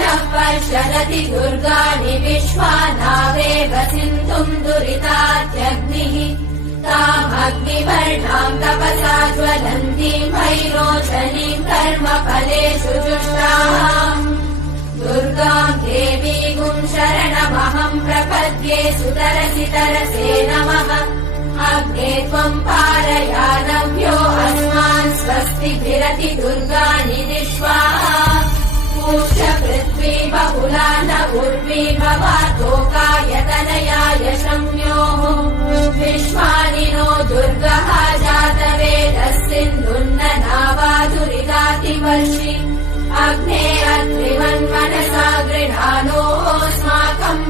नः पर्षदति दुर्गाणि विश्वानावेव सिन्धुम् दुरितात्यग्निः तामग्निवर्णाम् तपसा ज्वलन्तीम् भैरोचनीम् कर्मफलेषु जुष्टाम् दुर्गाम् देवीगुम् शरणमहम् प्रपद्ये सुतरसि तरसे नमः अग्ने त्वम् पारयानव्यो अस्मान् स्वस्तिभिरति दुर्गाणि विश्वा पूष्य पृथ्वी बहुला न उर्वी भवातोकायतनयाय शम्योः विश्वानि नो दुर्गः जातवेदः सिन्धुन्न नावादुरितातिवर्षि अग्ने अत्रिवन्मनसा गृहाणोऽस्माकम्